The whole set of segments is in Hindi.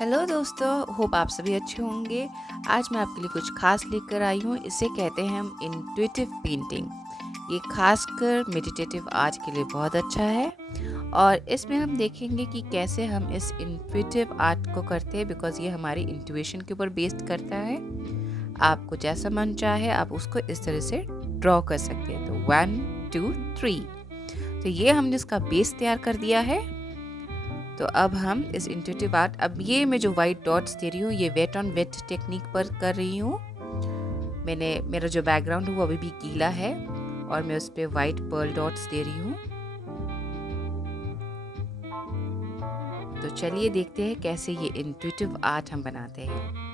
हेलो दोस्तों, होप आप सभी अच्छे होंगे। आज मैं आपके लिए कुछ खास लेकर आई हूँ। इसे कहते हैं हम इंट्यूटिव पेंटिंग। ये खासकर मेडिटेटिव आर्ट के लिए बहुत अच्छा है और इसमें हम देखेंगे कि कैसे हम इस इंट्यूटिव आर्ट को करते हैं, बिकॉज ये हमारी इंट्यूशन के ऊपर बेस्ड करता है। आपको जैसा मन चाहे आप उसको इस तरह से ड्रॉ कर सकते हैं। तो 1 2 3, तो ये हमने इसका बेस तैयार कर दिया है। तो अब हम इस इंट्यूटिव आर्ट, अब ये मैं जो वाइट डॉट्स दे रही हूँ ये वेट ऑन वेट टेक्निक पर कर रही हूँ। मेरा जो बैकग्राउंड है वो अभी भी गीला है और मैं उस पर वाइट पर्ल डॉट्स दे रही हूँ। तो चलिए देखते हैं कैसे ये इंट्यूटिव आर्ट हम बनाते हैं।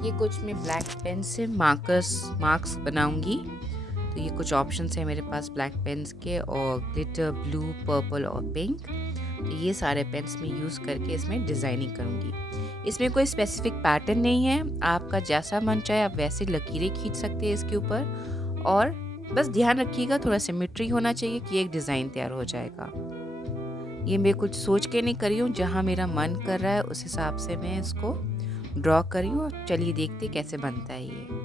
ये कुछ मैं ब्लैक पेन से मार्क्स बनाऊंगी। तो ये कुछ ऑप्शंस हैं मेरे पास ब्लैक पेन्स के, और ग्लिटर, ब्लू, पर्पल और पिंक। तो ये सारे पेन्स मैं यूज़ करके इसमें डिज़ाइनिंग करूँगी। इसमें कोई स्पेसिफिक पैटर्न नहीं है, आपका जैसा मन चाहे आप वैसे लकीरें खींच सकते हैं इसके ऊपर। और बस ध्यान रखिएगा थोड़ा सिमेट्री होना चाहिए कि एक डिज़ाइन तैयार हो जाएगा। ये मैं कुछ सोच के नहीं करी हूँ, जहाँ मेरा मन कर रहा है उस हिसाब से मैं इसको ड्रॉ करी हूँ। चलिए देखते कैसे बनता है ये।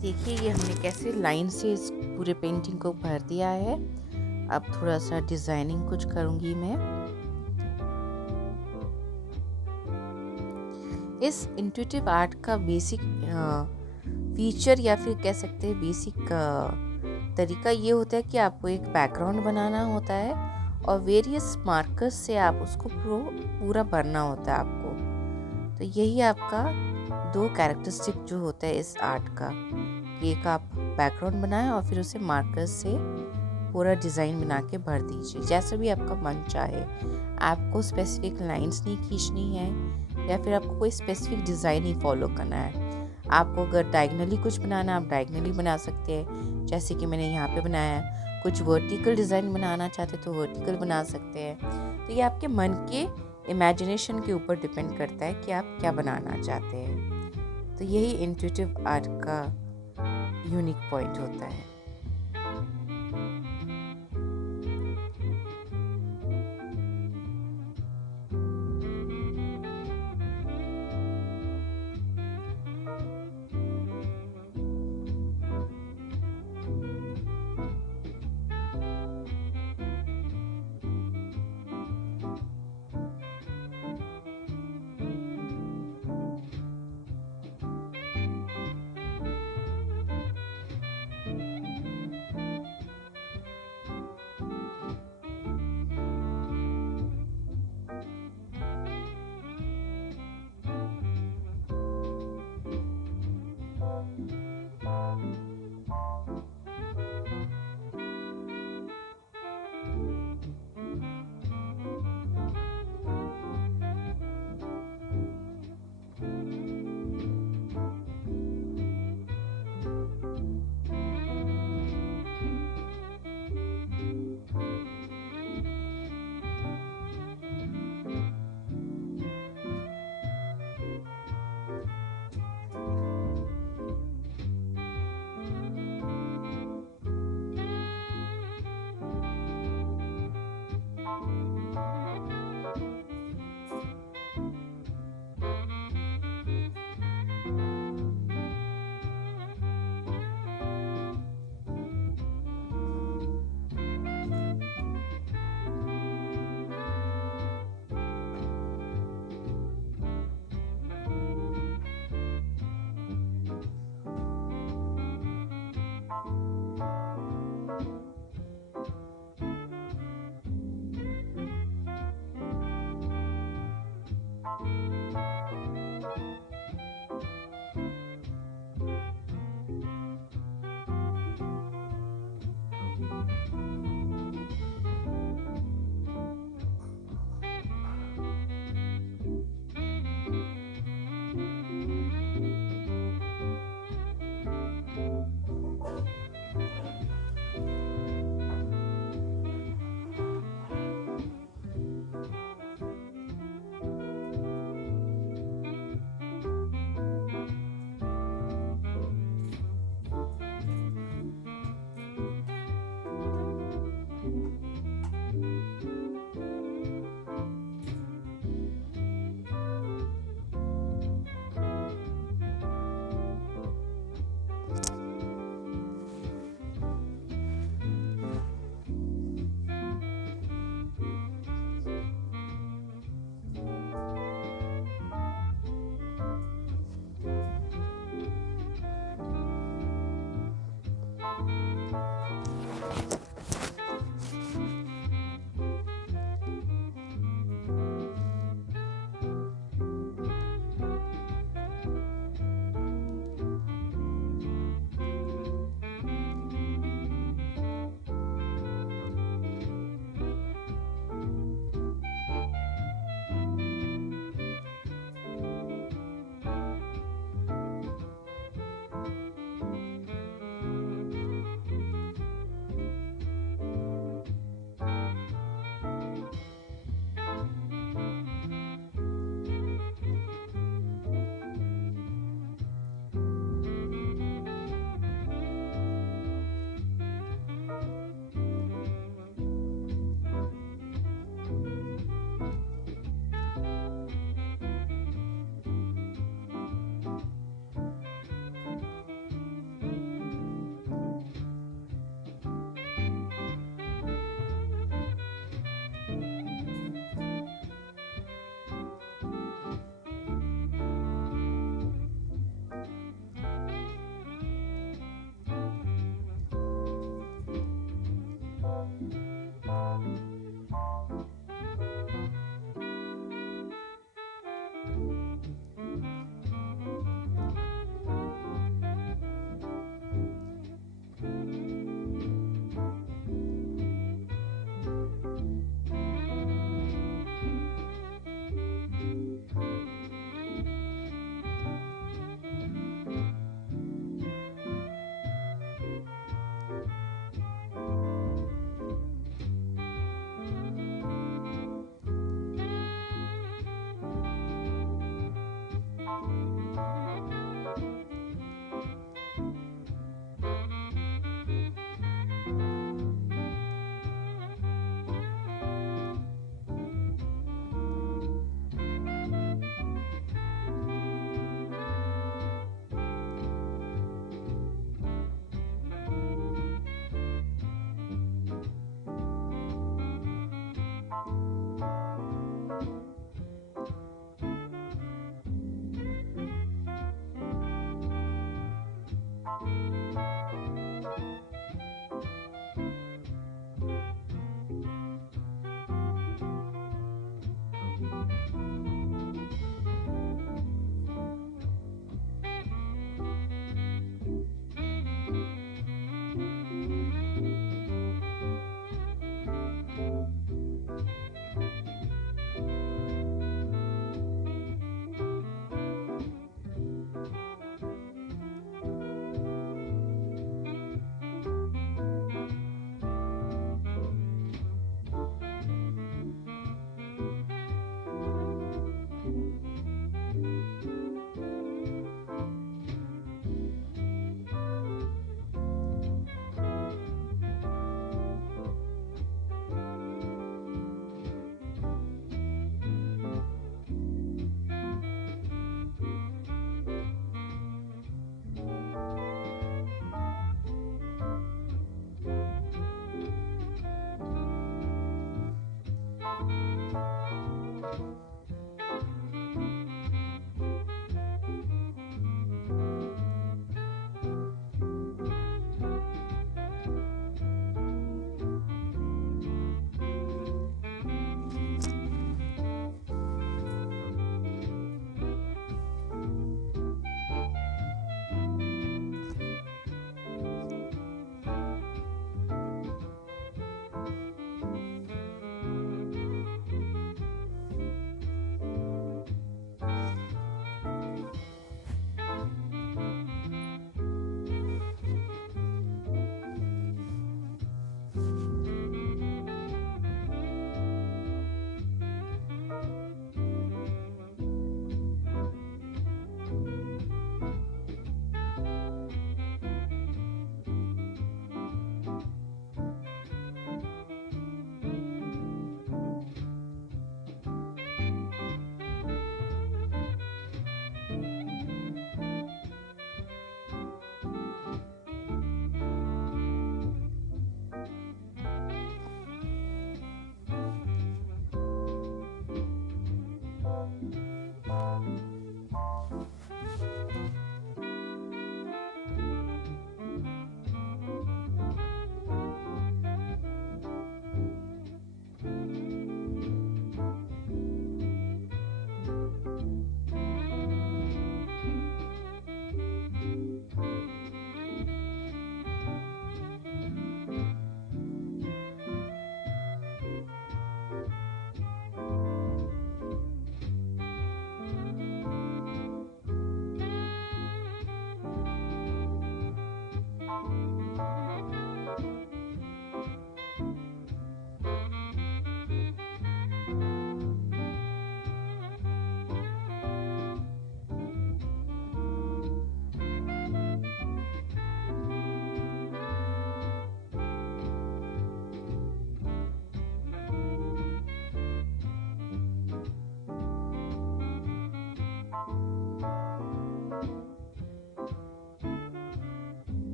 देखिए ये हमने कैसे लाइन से इस पूरे पेंटिंग को भर दिया है। अब थोड़ा सा डिज़ाइनिंग कुछ करूँगी मैं। इस इंट्यूटिव आर्ट का बेसिक फीचर या फिर कह सकते हैं बेसिक तरीका ये होता है कि आपको एक बैकग्राउंड बनाना होता है और वेरियस मार्कर्स से आप उसको पूरा भरना होता है आपको। तो यही आपका दो कैरेक्टरिस्टिक जो होता है इस आर्ट का, कि एक आप बैकग्राउंड बनाएं और फिर उसे मार्कर्स से पूरा डिज़ाइन बना के भर दीजिए जैसा भी आपका मन चाहे। आपको स्पेसिफिक लाइंस नहीं खींचनी है या फिर आपको कोई स्पेसिफिक डिज़ाइन ही फॉलो करना है। आपको अगर डायगनली कुछ बनाना है आप डायगनली बना सकते हैं, जैसे कि मैंने यहाँ पे बनाया है। कुछ वर्टिकल डिज़ाइन बनाना चाहते तो वर्टिकल बना सकते हैं। तो ये आपके मन के इमेजिनेशन के ऊपर डिपेंड करता है कि आप क्या बनाना चाहते हैं। तो यही इंट्यूटिव आर्ट का यूनिक पॉइंट होता है।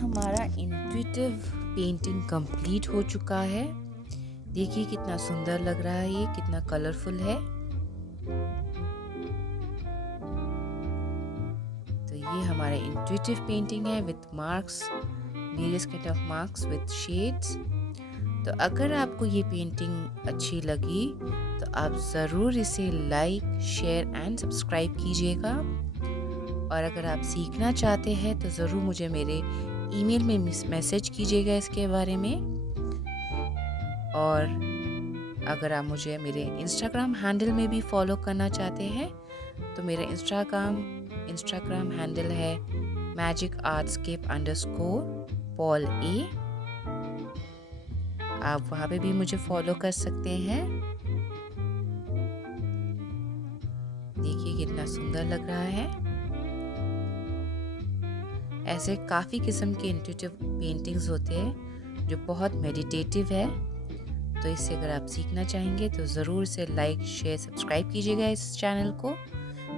हमारा इंट्यूटिव पेंटिंग कंप्लीट हो चुका है। देखिए कितना सुंदर लग रहा है, ये कितना कलरफुल है। तो ये हमारा इंट्यूटिव पेंटिंग है with marks, various kind of marks with shades. तो अगर आपको ये पेंटिंग अच्छी लगी तो आप ज़रूर इसे लाइक, शेयर एंड सब्सक्राइब कीजिएगा। और अगर आप सीखना चाहते हैं तो ज़रूर मुझे मेरे ईमेल में मैसेज कीजिएगा इसके बारे में। और अगर आप मुझे मेरे इंस्टाग्राम हैंडल में भी फॉलो करना चाहते हैं तो मेरा इंस्टाग्राम हैंडल है magicartscape_Paul A। आप वहाँ पे भी मुझे फॉलो कर सकते हैं। देखिए कितना सुंदर लग रहा है। ऐसे काफ़ी किस्म के इंट्यूटिव पेंटिंग्स होते हैं जो बहुत मेडिटेटिव है। तो इससे अगर आप सीखना चाहेंगे तो ज़रूर इसे लाइक, शेयर, सब्सक्राइब कीजिएगा इस चैनल को,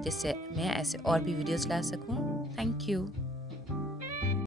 जिससे मैं ऐसे और भी वीडियोस ला सकूं। Thank you.